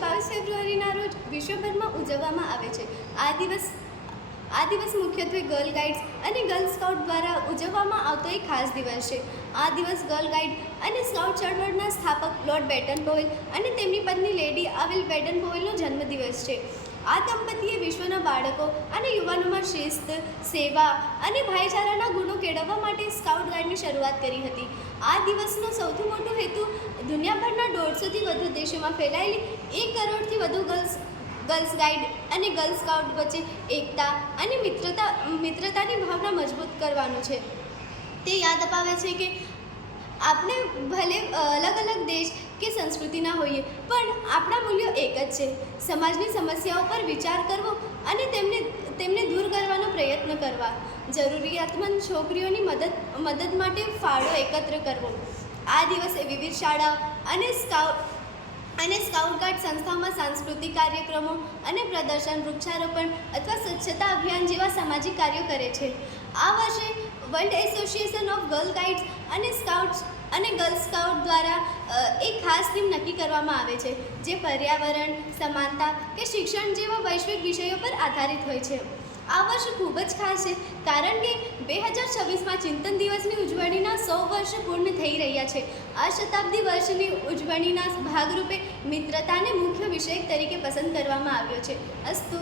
22 ફેબ્રુઆરીના રોજ વિશ્વભરમાં ઉજવવામાં આવે છે. આ દિવસ મુખ્યત્વે ગર્લ ગાઈડ્સ અને ગર્લ સ્કાઉટ દ્વારા ઉજવવામાં આવતો એક ખાસ દિવસ છે. આ દિવસ ગર્લ ગાઈડ અને સ્કાઉટ ચળવળના સ્થાપક લોર્ડ બેટન પોવેલ અને તેમની પત્ની લેડી આવિલ બેટન પોવેલનો જન્મદિવસ છે. આ દંપતીએ વિશ્વના બાળકો અને યુવાનોમાં શિસ્ત, સેવા અને ભાઈચારાના ગુણો કેળવવા માટે સ્કાઉટ ગાઈડની શરૂઆત કરી હતી. આ દિવસનો સૌથી મોટો હેતુ દુનિયાભરના 150થી વધુ દેશોમાં ફેલાયેલી 1 કરોડથી વધુ ગર્લ્સ ગાઈડ અને ગર્લ સ્કાઉટ વચ્ચે એકતા અને મિત્રતાની ભાવના મજબૂત કરવાનો છે. તે યાદ અપાવે છે કે આપણે ભલે અલગ અલગ દેશ કે સંસ્કૃતિના હોઈએ, પણ આપણા મૂલ્યો એક જ છે. સમાજની સમસ્યાઓ પર વિચાર કરવો અને તેમને દૂર કરવાનો પ્રયત્ન કરવા, જરૂરિયાતમંદ છોકરીઓની મદદ માટે ફાળો એકત્ર કરવો. આ દિવસે વિવિધ શાળાઓ અને સ્કાઉટ ગાઈડ સંસ્થાઓમાં સાંસ્કૃતિક કાર્યક્રમો અને પ્રદર્શન, વૃક્ષારોપણ અથવા સ્વચ્છતા અભિયાન જેવા સામાજિક કાર્યો કરે છે. આ વર્ષે world association of girl guides અને ગર્લ સ્કાઉટ દ્વારા એક ખાસ થીમ નક્કી કરવામાં આવે છે, જે પર્યાવરણ, સમાનતા કે શિક્ષણ જેવા વૈશ્વિક વિષયો પર આધારિત હોય છે. આ વર્ષ ખૂબ જ ખાસ છે કારણ કે 2026માં ચિંતન દિવસની ઉજવણીના 100 વર્ષ પૂર્ણ થઈ રહ્યા છે. આ શતાબ્દી વર્ષની ઉજવણીના ભાગરૂપે મિત્રતાને મુખ્ય વિષય તરીકે પસંદ કરવામાં આવ્યો છે. અસ્તુ.